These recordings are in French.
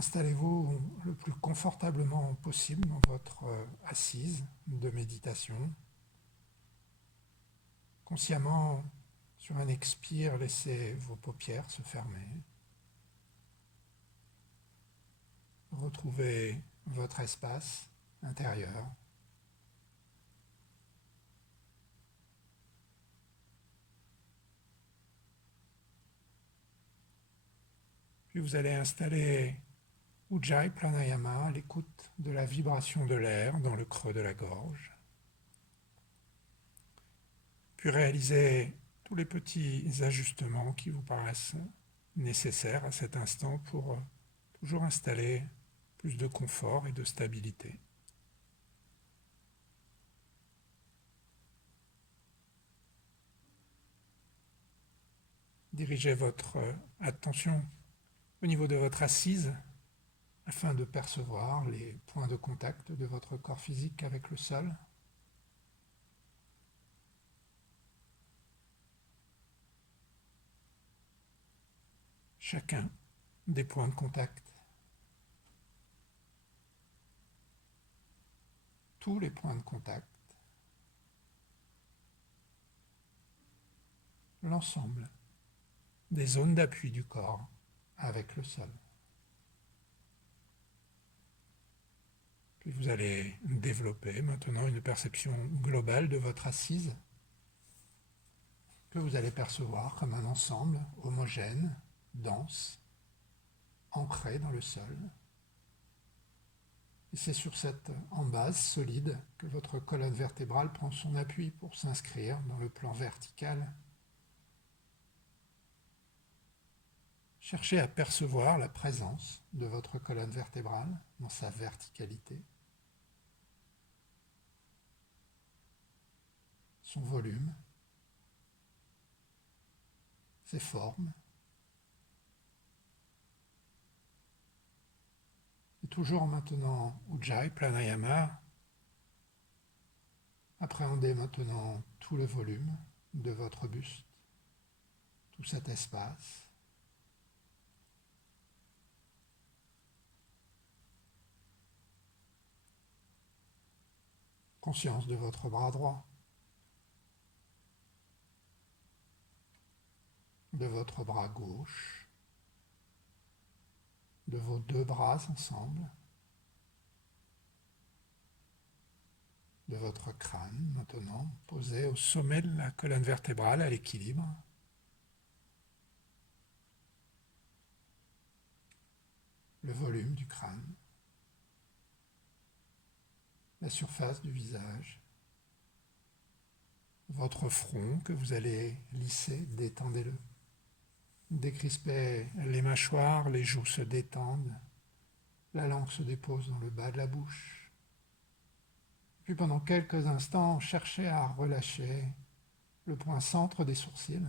Installez-vous le plus confortablement possible dans votre assise de méditation. Consciemment, sur un expire, laissez vos paupières se fermer. Retrouvez votre espace intérieur. Puis vous allez installer Ujjayi Pranayama à l'écoute de la vibration de l'air dans le creux de la gorge. Puis réalisez tous les petits ajustements qui vous paraissent nécessaires à cet instant pour toujours installer plus de confort et de stabilité. Dirigez votre attention au niveau de votre assise afin de percevoir les points de contact de votre corps physique avec le sol. Chacun des points de contact, tous les points de contact, l'ensemble des zones d'appui du corps avec le sol. Puis vous allez développer maintenant une perception globale de votre assise que vous allez percevoir comme un ensemble homogène, dense, ancré dans le sol. Et c'est sur cette embase solide que votre colonne vertébrale prend son appui pour s'inscrire dans le plan vertical. Cherchez à percevoir la présence de votre colonne vertébrale dans sa verticalité, son volume, ses formes. Et toujours en maintenant Ujjayi Pranayama, appréhendez maintenant tout le volume de votre buste, tout cet espace. Conscience de votre bras droit, de votre bras gauche, de vos deux bras ensemble, de votre crâne maintenant posé au sommet de la colonne vertébrale à l'équilibre. Le volume du crâne, la surface du visage, votre front que vous allez lisser, détendez-le. Décrispez les mâchoires, les joues se détendent, la langue se dépose dans le bas de la bouche. Puis pendant quelques instants, cherchez à relâcher le point centre des sourcils.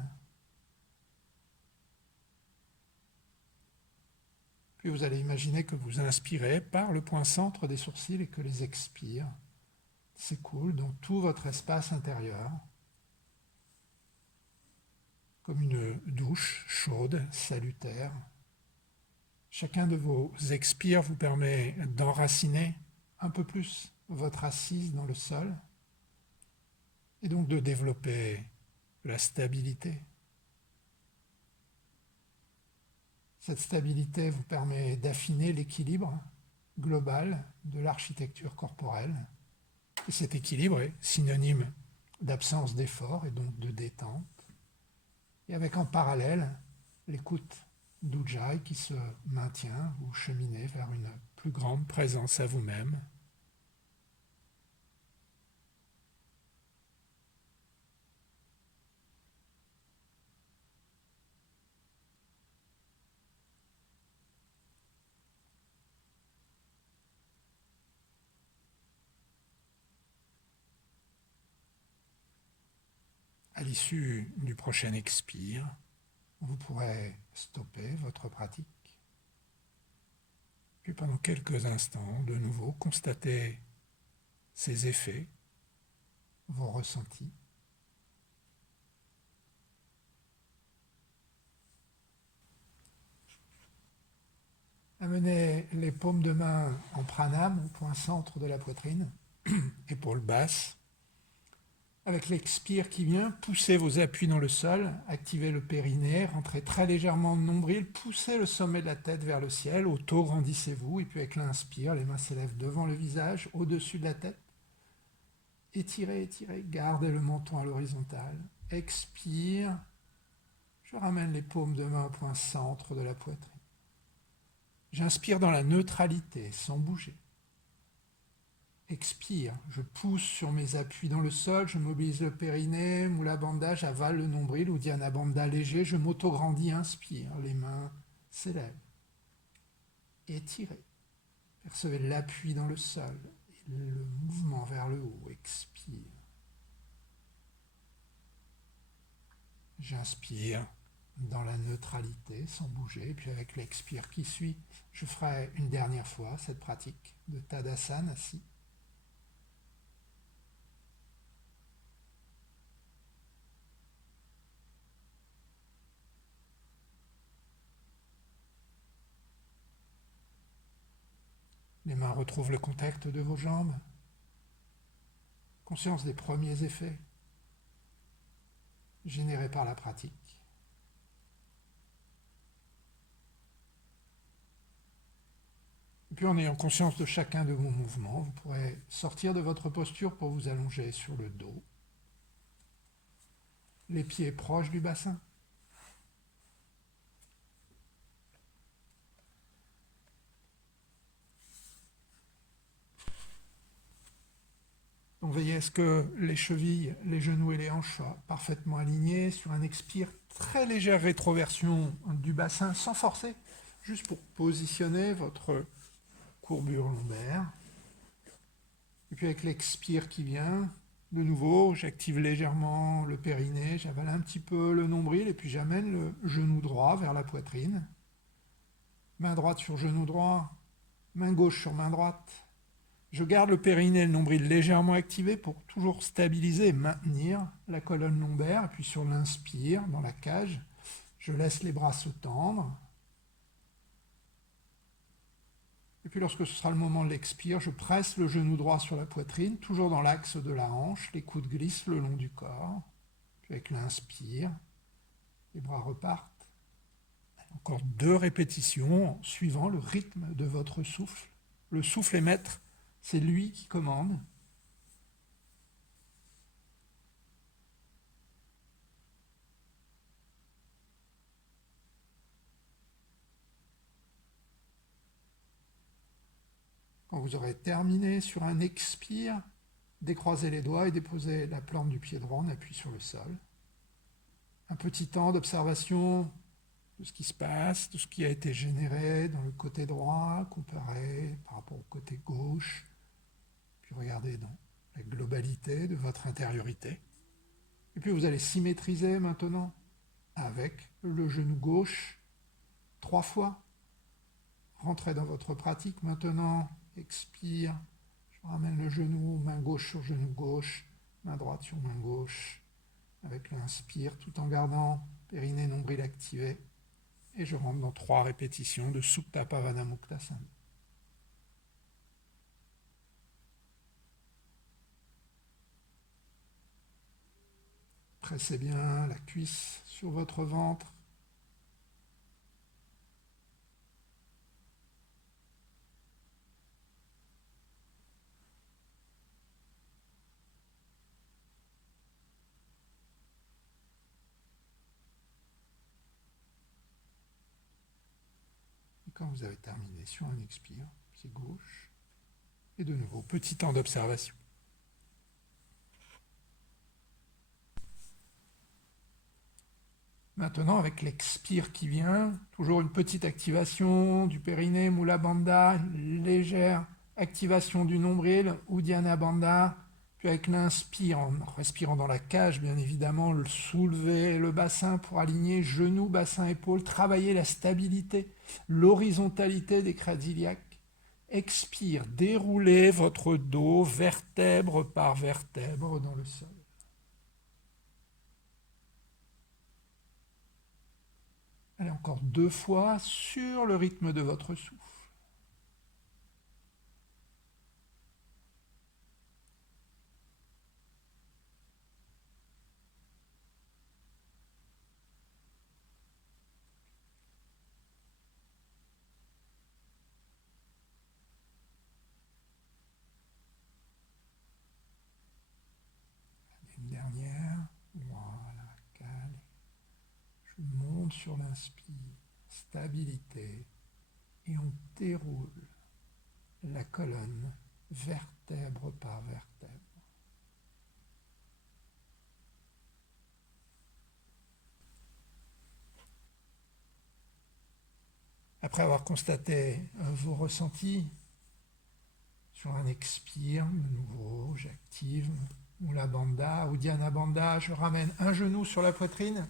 Puis vous allez imaginer que vous inspirez par le point centre des sourcils et que les expires s'écoulent dans tout votre espace intérieur, comme une douche chaude, salutaire. Chacun de vos expires vous permet d'enraciner un peu plus votre assise dans le sol et donc de développer la stabilité. Cette stabilité vous permet d'affiner l'équilibre global de l'architecture corporelle. Et cet équilibre est synonyme d'absence d'effort et donc de détente. Et avec en parallèle l'écoute d'Ujjayi qui se maintient, vous cheminez vers une plus grande présence à vous-même. À l'issue du prochain expire, vous pourrez stopper votre pratique. Puis pendant quelques instants, de nouveau, constatez ces effets, vos ressentis. Amenez les paumes de main en pranam, au point centre de la poitrine, épaules basses. Avec l'expire qui vient, poussez vos appuis dans le sol, activez le périnée, rentrez très légèrement le nombril, poussez le sommet de la tête vers le ciel, auto-grandissez-vous, et puis avec l'inspire, les mains s'élèvent devant le visage, au-dessus de la tête. Étirez, étirez, gardez le menton à l'horizontale. Expire, je ramène les paumes de main au point centre de la poitrine. J'inspire dans la neutralité, sans bouger. Expire, je pousse sur mes appuis dans le sol, je mobilise le périnée, Mula Bandha, j'avale le nombril, Uddiyana Bandha léger, je m'auto-grandis, inspire, les mains s'élèvent. Étirez, percevez l'appui dans le sol, et le mouvement vers le haut, expire. J'inspire dans la neutralité, sans bouger, puis avec l'expire qui suit, je ferai une dernière fois cette pratique de Tadasana assis. Les mains retrouvent le contact de vos jambes. Conscience des premiers effets générés par la pratique. Et puis en ayant conscience de chacun de vos mouvements, vous pourrez sortir de votre posture pour vous allonger sur le dos, les pieds proches du bassin. Donc veillez à ce que les chevilles, les genoux et les hanches soient parfaitement alignés sur un expire, très légère rétroversion du bassin sans forcer, juste pour positionner votre courbure lombaire. Et puis avec l'expire qui vient, de nouveau, j'active légèrement le périnée, j'avale un petit peu le nombril et puis j'amène le genou droit vers la poitrine. Main droite sur genou droit, main gauche sur main droite. Je garde le périnée et le nombril légèrement activés pour toujours stabiliser et maintenir la colonne lombaire. Et puis sur l'inspire, dans la cage, je laisse les bras se tendre. Et puis lorsque ce sera le moment de l'expire, je presse le genou droit sur la poitrine, toujours dans l'axe de la hanche, les coudes glissent le long du corps. Puis avec l'inspire, les bras repartent. Encore 2 répétitions en suivant le rythme de votre souffle. Le souffle est maître. C'est lui qui commande. Quand vous aurez terminé sur un expire, décroisez les doigts et déposez la plante du pied droit en appui sur le sol. Un petit temps d'observation de ce qui se passe, de ce qui a été généré dans le côté droit, comparé par rapport au côté gauche. Puis regardez dans la globalité de votre intériorité. Et puis vous allez symétriser maintenant avec le genou gauche 3 fois. Rentrez dans votre pratique maintenant, expire, je ramène le genou, main gauche sur genou gauche, main droite sur main gauche, avec l'inspire tout en gardant périnée nombril activé. Et je rentre dans 3 répétitions de Supta Pavana Muktasana. Pressez bien la cuisse sur votre ventre. Et quand vous avez terminé sur un expire, pied gauche, et de nouveau, petit temps d'observation. Maintenant, avec l'expire qui vient, toujours une petite activation du périnée, Mula Bandha, légère activation du nombril, Uddiyana Bandha, puis avec l'inspire, en respirant dans la cage, bien évidemment, soulever le bassin pour aligner genoux, bassin, épaules, travailler la stabilité, l'horizontalité des crêtes iliaques. Expire, déroulez votre dos, vertèbre par vertèbre dans le sol. Allez, encore 2 fois sur le rythme de votre souffle. Une dernière. Voilà, calme. Je monte sur l'inspire, stabilité, et on déroule la colonne vertèbre par vertèbre. Après avoir constaté vos ressentis, sur un expire, de nouveau, j'active Mula Bandha, Uddiyana Bandha, je ramène un genou sur la poitrine,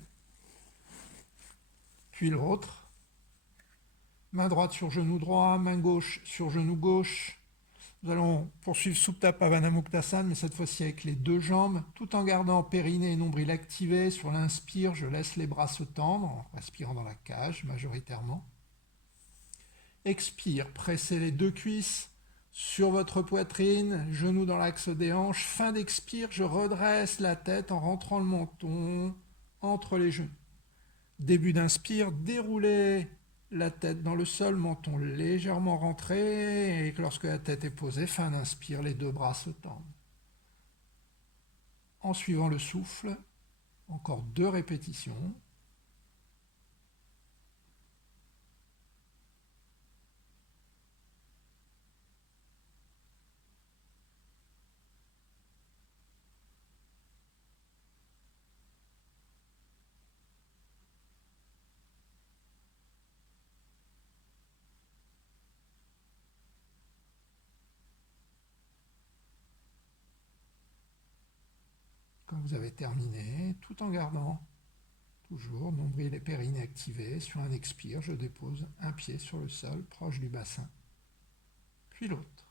puis l'autre. Main droite sur genou droit, main gauche sur genou gauche. Nous allons poursuivre Supta Pavana Muktasan, mais cette fois-ci avec les 2 jambes, tout en gardant périnée et nombril activés. Sur l'inspire, je laisse les bras se tendre, en respirant dans la cage majoritairement. Expire, pressez les 2 cuisses sur votre poitrine, genoux dans l'axe des hanches. Fin d'expire, je redresse la tête en rentrant le menton entre les genoux. Début d'inspire, déroulez la tête dans le sol, menton légèrement rentré, et lorsque la tête est posée, fin d'inspire, les 2 bras se tendent. En suivant le souffle, encore 2 répétitions. Quand vous avez terminé, tout en gardant toujours nombril et périnée activés, sur un expire, je dépose un pied sur le sol, proche du bassin, puis l'autre.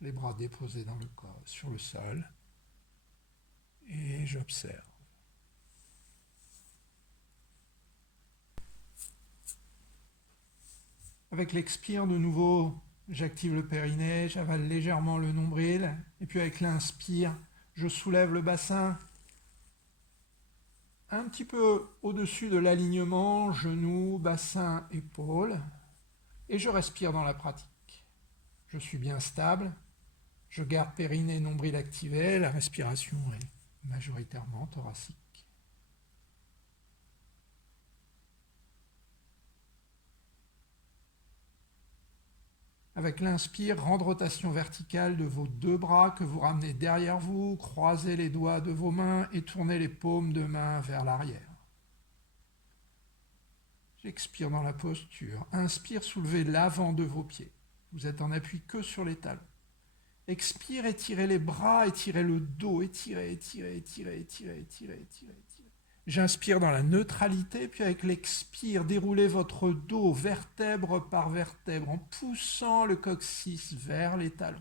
Les bras déposés dans le corps, sur le sol, et j'observe. Avec l'expire, de nouveau, j'active le périnée, j'avale légèrement le nombril, et puis avec l'inspire, je soulève le bassin un petit peu au-dessus de l'alignement, genou, bassin, épaule, et je respire dans la pratique. Je suis bien stable, je garde périnée et nombril activé, la respiration est majoritairement thoracique. Avec l'inspire, grande rotation verticale de vos 2 bras que vous ramenez derrière vous, croisez les doigts de vos mains et tournez les paumes de main vers l'arrière. J'expire dans la posture. Inspire, soulevez l'avant de vos pieds. Vous êtes en appui que sur les talons. Expire, étirez les bras, étirez le dos, étirez, étirez, étirez, étirez, étirez, étirez. J'inspire dans la neutralité, puis avec l'expire, déroulez votre dos vertèbre par vertèbre en poussant le coccyx vers les talons.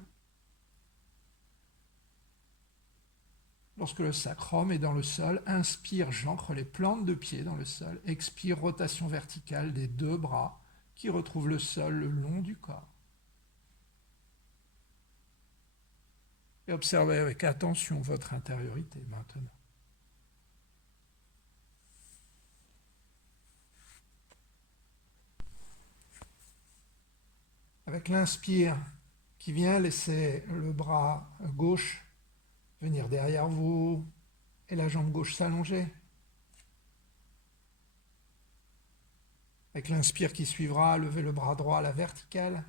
Lorsque le sacrum est dans le sol, inspire, j'ancre les plantes de pied dans le sol. Expire, rotation verticale des 2 bras qui retrouvent le sol le long du corps. Et observez avec attention votre intériorité maintenant. Avec l'inspire qui vient, laissez le bras gauche venir derrière vous et la jambe gauche s'allonger. Avec l'inspire qui suivra, levez le bras droit à la verticale.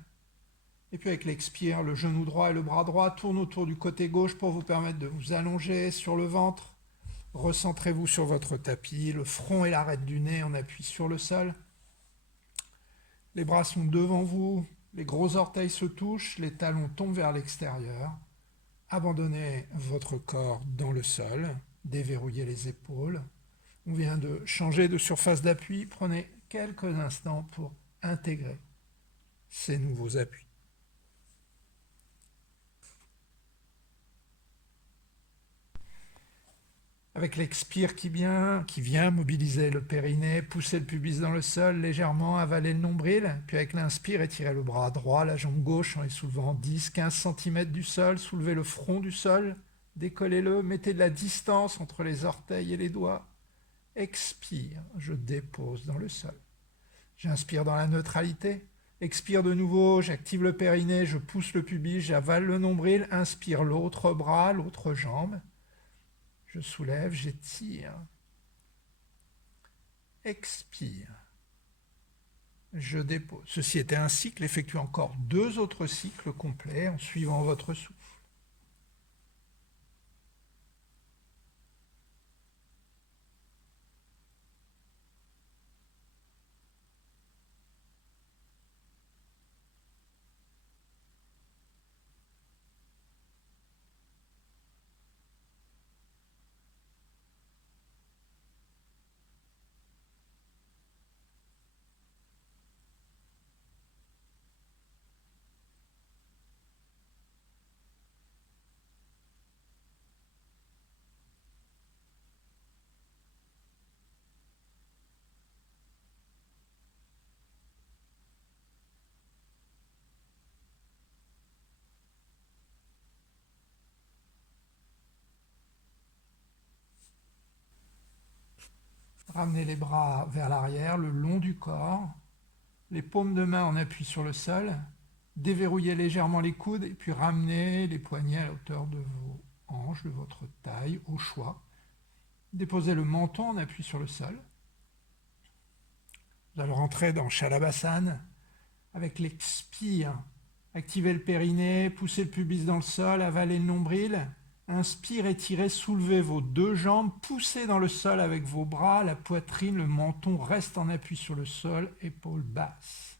Et puis avec l'expire, le genou droit et le bras droit tournent autour du côté gauche pour vous permettre de vous allonger sur le ventre. Recentrez-vous sur votre tapis, le front et l'arête du nez en appui sur le sol. Les bras sont devant vous, les gros orteils se touchent, les talons tombent vers l'extérieur. Abandonnez votre corps dans le sol, déverrouillez les épaules. On vient de changer de surface d'appui. Prenez quelques instants pour intégrer ces nouveaux appuis. Avec l'expire qui vient mobiliser le périnée, pousser le pubis dans le sol, légèrement avaler le nombril, puis avec l'inspire, étirer le bras droit, la jambe gauche en les soulevant 10-15 cm du sol, soulevez le front du sol, décollez-le, mettez de la distance entre les orteils et les doigts. Expire, je dépose dans le sol. J'inspire dans la neutralité. Expire de nouveau, j'active le périnée, je pousse le pubis, j'avale le nombril, inspire l'autre bras, l'autre jambe. Je soulève, j'étire. Expire. Je dépose. Ceci était un cycle, effectuez encore 2 autres cycles complets en suivant votre souffle. Ramenez les bras vers l'arrière, le long du corps, les paumes de main en appui sur le sol, déverrouillez légèrement les coudes et puis ramenez les poignets à la hauteur de vos hanches, de votre taille, au choix. Déposez le menton en appui sur le sol. Vous allez rentrer dans Shalabhasana avec l'expire. Activez le périnée, poussez le pubis dans le sol, avalez le nombril. Inspire, étirez, soulevez vos 2 jambes, poussez dans le sol avec vos bras, la poitrine, le menton reste en appui sur le sol, épaules basses.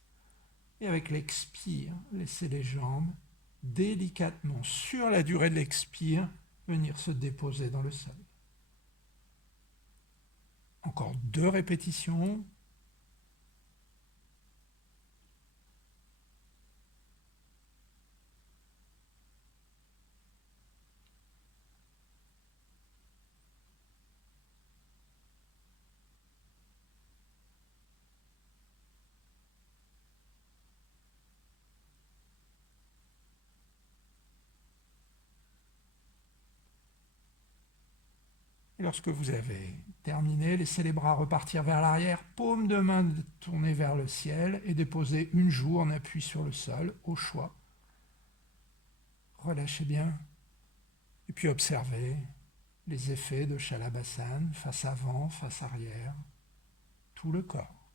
Et avec l'expire, laissez les jambes délicatement, sur la durée de l'expire, venir se déposer dans le sol. Encore 2 répétitions. Et lorsque vous avez terminé, laissez les bras repartir vers l'arrière, paume de main tournée vers le ciel et déposez une joue en appui sur le sol, au choix. Relâchez bien. Et puis observez les effets de Shalabhasana, face avant, face arrière, tout le corps.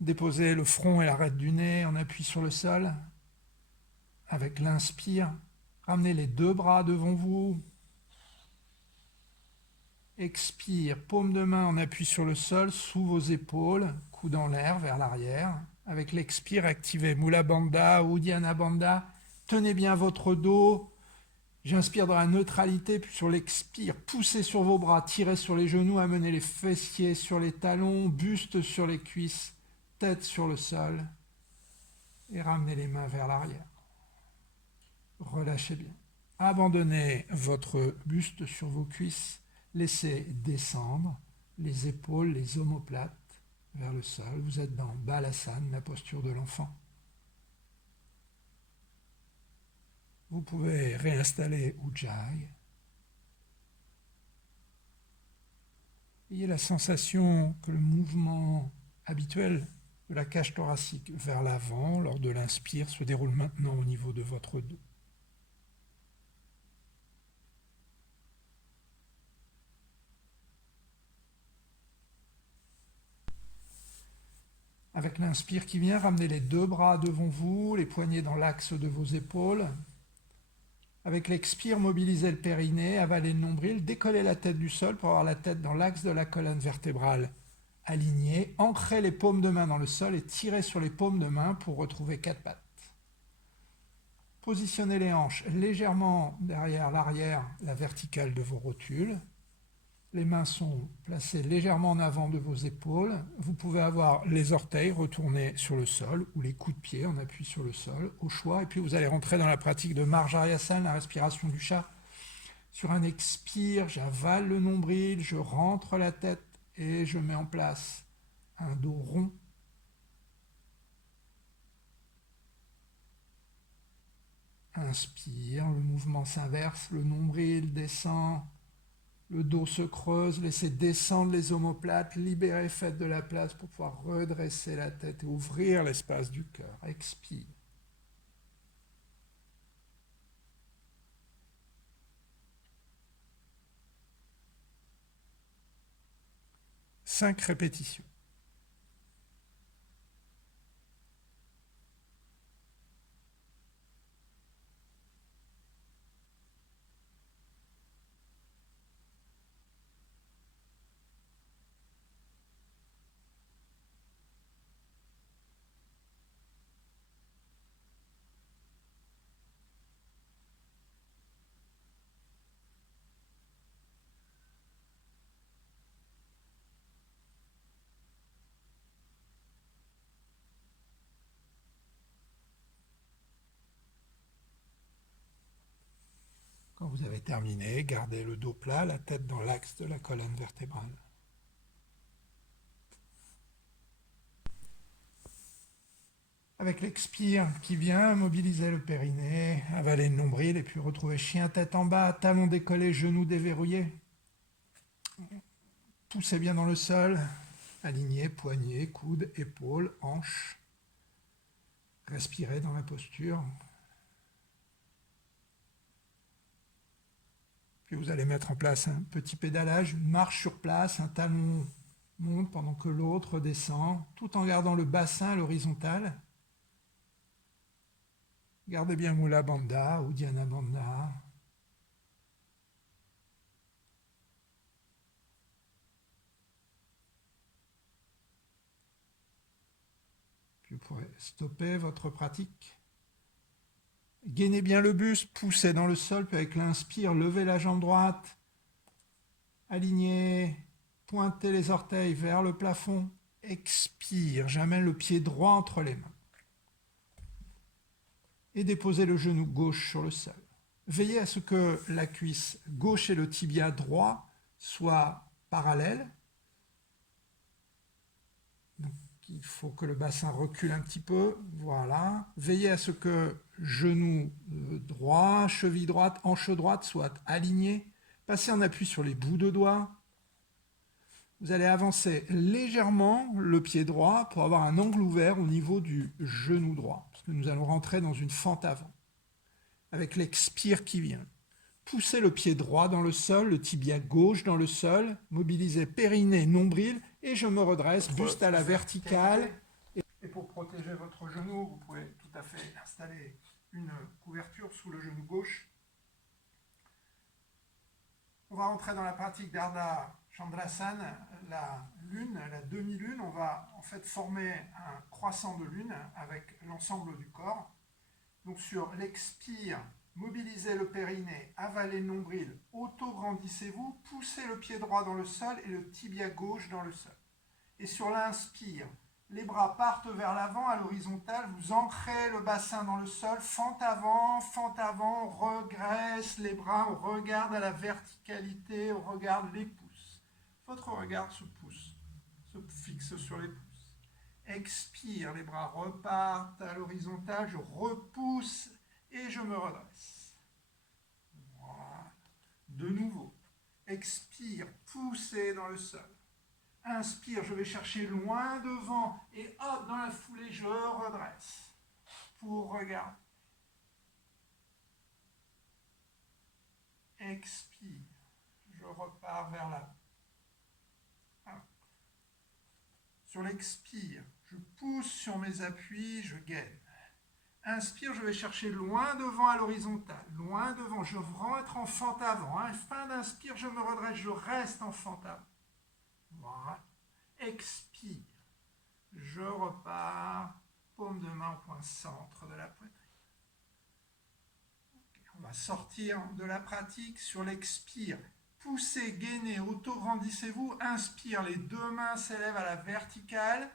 Déposez le front et l'arête du nez en appui sur le sol. Avec l'inspire, ramenez les 2 bras devant vous. Expire, paume de main en appui sur le sol, sous vos épaules, coude en l'air vers l'arrière. Avec l'expire, activez Mula Bandha, Uddiyana Bandha. Tenez bien votre dos. J'inspire dans la neutralité, puis sur l'expire, poussez sur vos bras, tirez sur les genoux, amenez les fessiers sur les talons, buste sur les cuisses, tête sur le sol. Et ramenez les mains vers l'arrière. Relâchez bien. Abandonnez votre buste sur vos cuisses. Laissez descendre les épaules, les omoplates vers le sol. Vous êtes dans Balasana, la posture de l'enfant. Vous pouvez réinstaller Ujjayi. Ayez la sensation que le mouvement habituel de la cage thoracique vers l'avant lors de l'inspire se déroule maintenant au niveau de votre dos. Avec l'inspire qui vient, ramenez les 2 bras devant vous, les poignets dans l'axe de vos épaules. Avec l'expire, mobilisez le périnée, avalez le nombril, décollez la tête du sol pour avoir la tête dans l'axe de la colonne vertébrale alignée. Ancrez les paumes de main dans le sol et tirez sur les paumes de main pour retrouver 4 pattes. Positionnez les hanches légèrement derrière l'arrière, la verticale de vos rotules. les mains sont placées légèrement en avant de vos épaules. Vous pouvez avoir les orteils retournés sur le sol ou les coups de pied en appui sur le sol, au choix. Et puis vous allez rentrer dans la pratique de Marjariasana, la respiration du chat. Sur un expire, j'avale le nombril, je rentre la tête et je mets en place un dos rond. Inspire, le mouvement s'inverse, le nombril descend, le dos se creuse, laissez descendre les omoplates, libérez, faites de la place pour pouvoir redresser la tête et ouvrir l'espace du cœur. Expire. Cinq répétitions. Quand vous avez terminé, gardez le dos plat, la tête dans l'axe de la colonne vertébrale. Avec l'expire qui vient, mobilisez le périnée, avalez le nombril et puis retrouvez chien tête en bas, talons décollés, genoux déverrouillés. Poussez bien dans le sol, alignez poignets, coudes, épaules, hanches. Respirez dans la posture. Puis vous allez mettre en place un petit pédalage, une marche sur place, un talon monte pendant que l'autre descend, tout en gardant le bassin à l'horizontale. Gardez bien Mula Bandha ou Dhyana Bandha. Puis vous pourrez stopper votre pratique. Gainez bien le buste, poussez dans le sol, puis avec l'inspire, levez la jambe droite, alignez, pointez les orteils vers le plafond, expire, j'amène le pied droit entre les mains. Et déposez le genou gauche sur le sol. Veillez à ce que la cuisse gauche et le tibia droit soient parallèles. Donc, il faut que le bassin recule un petit peu, voilà. Veillez à ce que genou droit, cheville droite, hanche droite soient alignés. Passez en appui sur les bouts de doigts. Vous allez avancer légèrement le pied droit pour avoir un angle ouvert au niveau du genou droit, parce que nous allons rentrer dans une fente avant. Avec l'expire qui vient. Poussez le pied droit dans le sol, le tibia gauche dans le sol, mobilisez périnée, nombril, et je me redresse, buste à la verticale. Et pour protéger votre genou, vous pouvez tout à fait installer une couverture sous le genou gauche. On va rentrer dans la pratique d'Ardha Chandrasana, la lune, la demi-lune. On va en fait former un croissant de lune avec l'ensemble du corps. Donc sur l'expire, mobilisez le périnée, avalez le nombril, auto-grandissez-vous, poussez le pied droit dans le sol et le tibia gauche dans le sol. Et sur l'inspire, les bras partent vers l'avant à l'horizontale, vous ancrez le bassin dans le sol, fente avant, regresse les bras, on regarde à la verticalité, on regarde les pouces. Votre regard se fixe sur les pouces. Expire, les bras repartent à l'horizontale, je repousse et je me redresse. Voilà. De nouveau, expire, poussez dans le sol. Inspire, je vais chercher loin devant et hop, dans la foulée, je redresse pour regarder. Expire, je repars vers l'avant. Sur l'expire, je pousse sur mes appuis, je gaine. Inspire, je vais chercher loin devant à l'horizontale, loin devant, je rentre en fente avant. Fin d'inspire, je me redresse, je reste en fente avant. Voilà. Expire, je repars, paume de main au point centre de la poitrine. Okay. On va sortir de la pratique sur l'expire. Poussez, gainez, auto-grandissez-vous. Inspire, les deux mains s'élèvent à la verticale.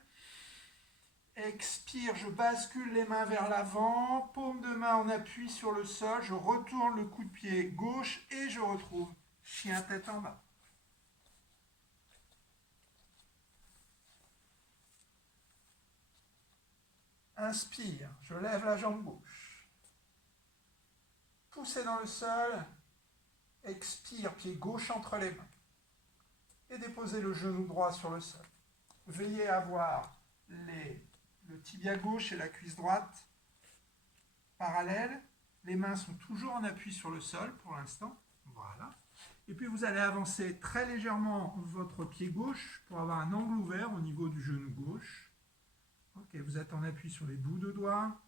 Expire, je bascule les mains vers l'avant. Paume de main en appui sur le sol. Je retourne le coup de pied gauche et je retrouve chien tête en bas. Inspire, je lève la jambe gauche. Poussez dans le sol. Expire, pied gauche entre les mains. Et déposez le genou droit sur le sol. Veillez à avoir le tibia gauche et la cuisse droite parallèles. Les mains sont toujours en appui sur le sol pour l'instant. Voilà. Et puis vous allez avancer très légèrement votre pied gauche pour avoir un angle ouvert au niveau du genou gauche. Ok, vous êtes en appui sur les bouts de doigts.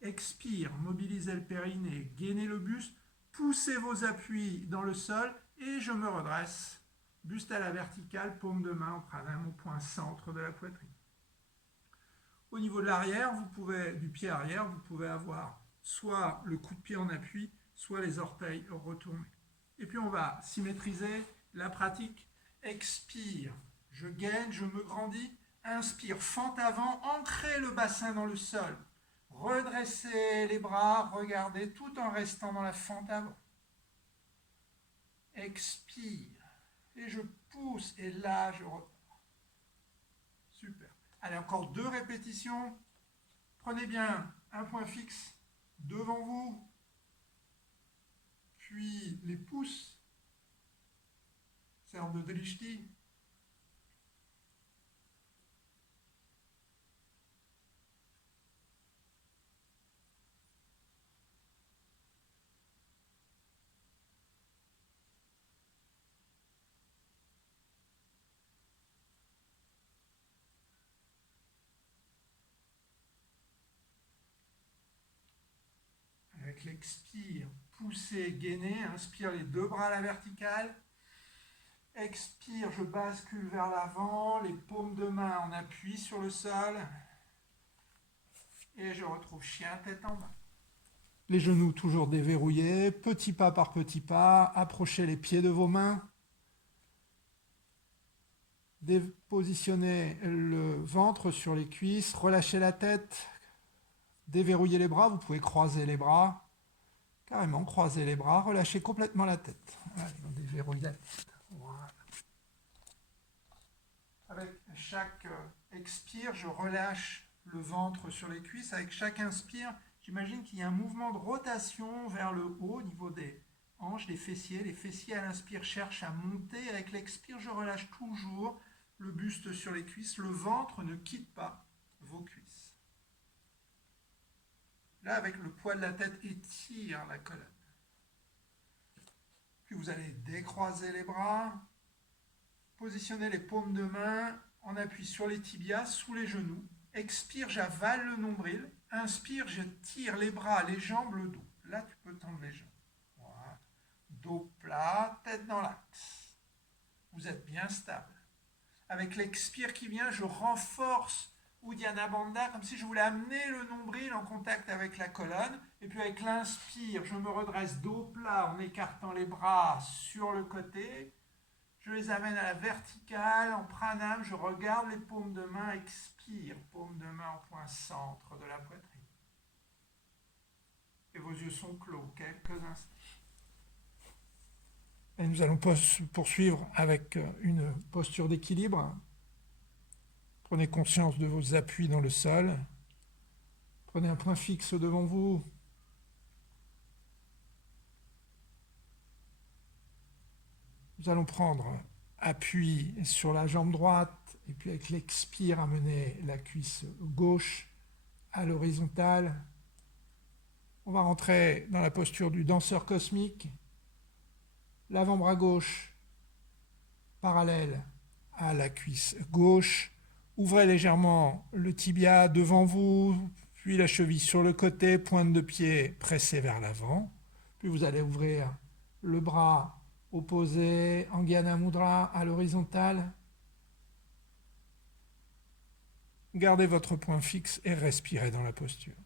Expire, mobilisez le périnée, gainez le buste, poussez vos appuis dans le sol et je me redresse. Buste à la verticale, paume de main en pranayama au point centre de la poitrine. Au niveau de l'arrière, du pied arrière, vous pouvez avoir soit le coup de pied en appui, soit les orteils retournés. Et puis on va symétriser la pratique. Expire, je gaine, je me grandis. Inspire, fente avant, ancrez le bassin dans le sol. Redressez les bras, regardez, tout en restant dans la fente avant. Expire. Et je pousse, et là, je repars. Super. Allez, encore 2 répétitions. Prenez bien un point fixe devant vous, puis les pouces, servent de drishti. Avec l'expire, poussez, gainez, inspire les 2 bras à la verticale. Expire, je bascule vers l'avant, les paumes de main en appui sur le sol. Et je retrouve chien tête en bas. Les genoux toujours déverrouillés, petit pas par petit pas, approchez les pieds de vos mains. Dépositionnez le ventre sur les cuisses, relâchez la tête, déverrouillez les bras, vous pouvez croiser les bras, carrément croiser les bras, relâchez complètement la tête. Allez, on déverrouille la tête. Voilà. Avec chaque expire, je relâche le ventre sur les cuisses. Avec chaque inspire, j'imagine qu'il y a un mouvement de rotation vers le haut au niveau des hanches, des fessiers. Les fessiers à l'inspire cherchent à monter. Avec l'expire, je relâche toujours le buste sur les cuisses. Le ventre ne quitte pas vos cuisses. Là, avec le poids de la tête, étire la colonne. Puis vous allez décroiser les bras, positionner les paumes de main en appui sur les tibias, sous les genoux. Expire, j'avale le nombril. Inspire, je tire les bras, les jambes, le dos. Là, tu peux tendre les jambes. Voilà. Dos plat, tête dans l'axe. Vous êtes bien stable. Avec l'expire qui vient, je renforce Uddiyana Bandha, comme si je voulais amener le nombril en contact avec la colonne. Et puis avec l'inspire, je me redresse dos plat en écartant les bras sur le côté. Je les amène à la verticale, en pranam, je regarde les paumes de main, expire, paume de main en point centre de la poitrine. Et vos yeux sont clos, quelques instants. Et nous allons poursuivre avec une posture d'équilibre. Prenez conscience de vos appuis dans le sol. Prenez un point fixe devant vous. Nous allons prendre appui sur la jambe droite et puis avec l'expire amener la cuisse gauche à l'horizontale. On va rentrer dans la posture du danseur cosmique. L'avant-bras gauche parallèle à la cuisse gauche. Ouvrez légèrement le tibia devant vous, puis la cheville sur le côté, pointe de pied pressée vers l'avant. Puis vous allez ouvrir le bras opposé, Angyana Mudra à l'horizontale. Gardez votre point fixe et respirez dans la posture.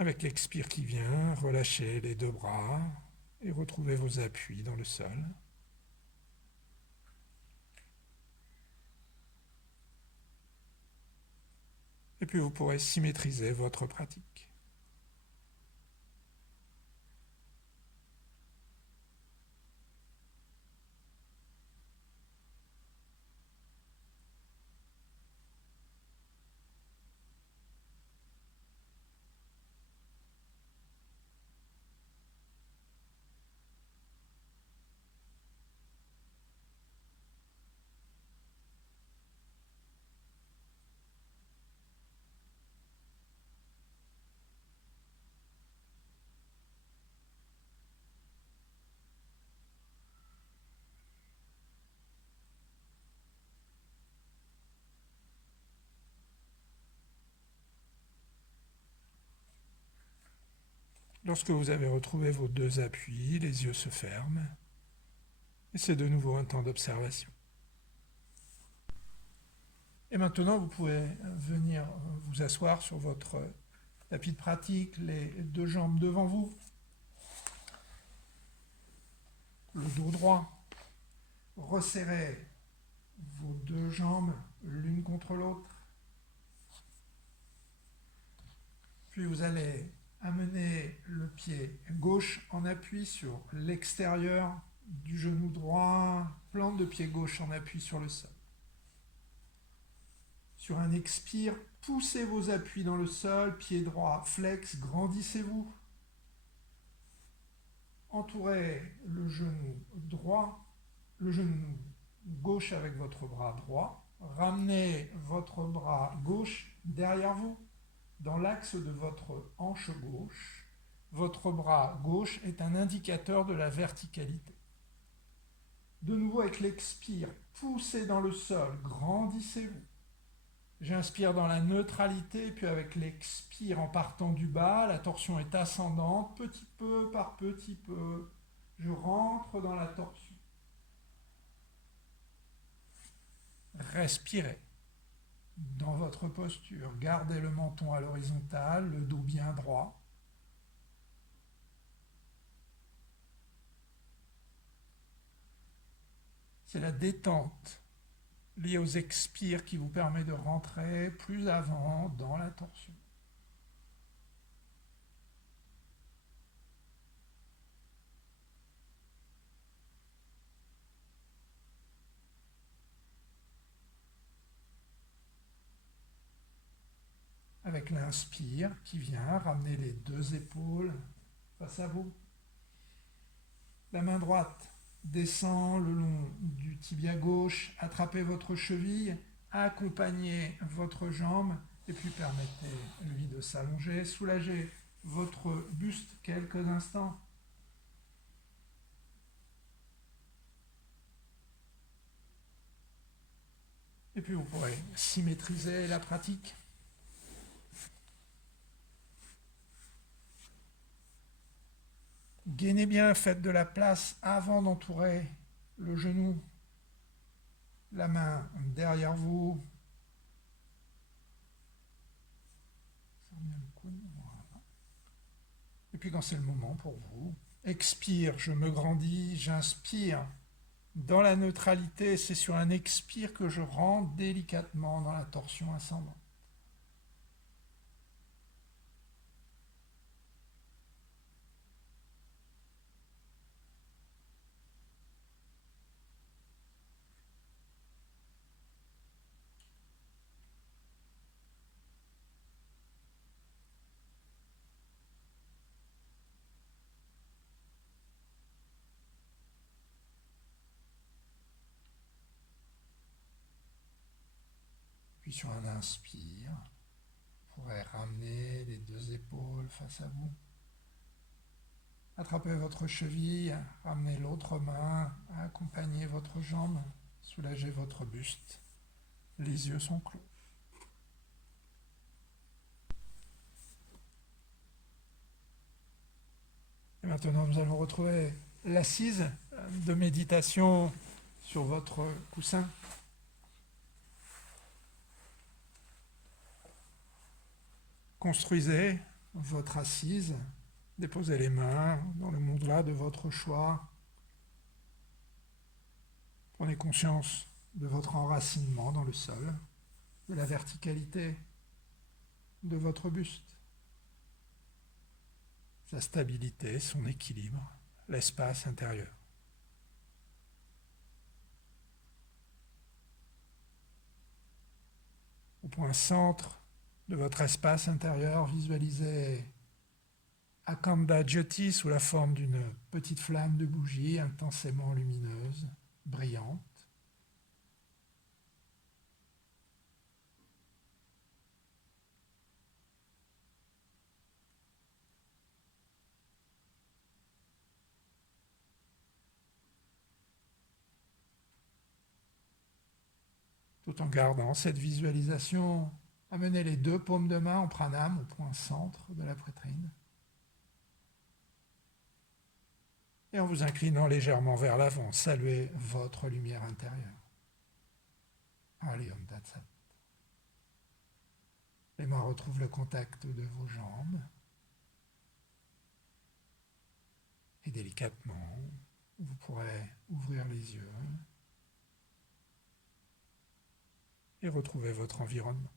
Avec l'expire qui vient, relâchez les deux bras et retrouvez vos appuis dans le sol. Et puis vous pourrez symétriser votre pratique. Lorsque vous avez retrouvé vos deux appuis, les yeux se ferment et c'est de nouveau un temps d'observation. Et maintenant, vous pouvez venir vous asseoir sur votre tapis de pratique, les deux jambes devant vous, le dos droit. Resserrez vos deux jambes l'une contre l'autre. Puis vous allez amener le pied gauche en appui sur l'extérieur du genou droit, plante de pied gauche en appui sur le sol. Sur un expire, poussez vos appuis dans le sol, pied droit flex, grandissez-vous. Entourez le genou droit, le genou gauche avec votre bras droit. Ramenez votre bras gauche derrière vous, dans l'axe de votre hanche gauche. Votre bras gauche est un indicateur de la verticalité. De nouveau avec l'expire, poussez dans le sol, grandissez-vous. J'inspire dans la neutralité, puis avec l'expire en partant du bas, la torsion est ascendante, petit peu par petit peu, je rentre dans la torsion. Respirez dans votre posture, gardez le menton à l'horizontale, le dos bien droit. C'est la détente liée aux expires qui vous permet de rentrer plus avant dans la torsion. Avec l'inspire qui vient ramener les deux épaules face à vous. La main droite descend le long du tibia gauche, attrapez votre cheville, accompagnez votre jambe et puis permettez-lui de s'allonger, soulagez votre buste quelques instants. Et puis vous pourrez symétriser la pratique. Gainez bien, faites de la place avant d'entourer le genou, la main derrière vous. Et puis quand c'est le moment pour vous, expire, je me grandis, j'inspire. Dans la neutralité, c'est sur un expire que je rentre délicatement dans la torsion ascendante. Puis sur un inspire, vous pourrez ramener les deux épaules face à vous. Attrapez votre cheville, ramenez l'autre main, accompagnez votre jambe, soulagez votre buste. Les yeux sont clos. Et maintenant, nous allons retrouver l'assise de méditation sur votre coussin. Construisez votre assise. Déposez les mains dans le moudra de votre choix. Prenez conscience de votre enracinement dans le sol, de la verticalité de votre buste, sa stabilité, son équilibre, l'espace intérieur. Au point centre de votre espace intérieur, visualisez Akhanda Jyoti sous la forme d'une petite flamme de bougie intensément lumineuse, brillante. Tout en gardant cette visualisation, amenez les deux paumes de main en pranam au point centre de la poitrine. Et en vous inclinant légèrement vers l'avant, saluez votre lumière intérieure. Hariom Tat Sat. Les mains retrouvent le contact de vos jambes. Et délicatement, vous pourrez ouvrir les yeux et retrouver votre environnement.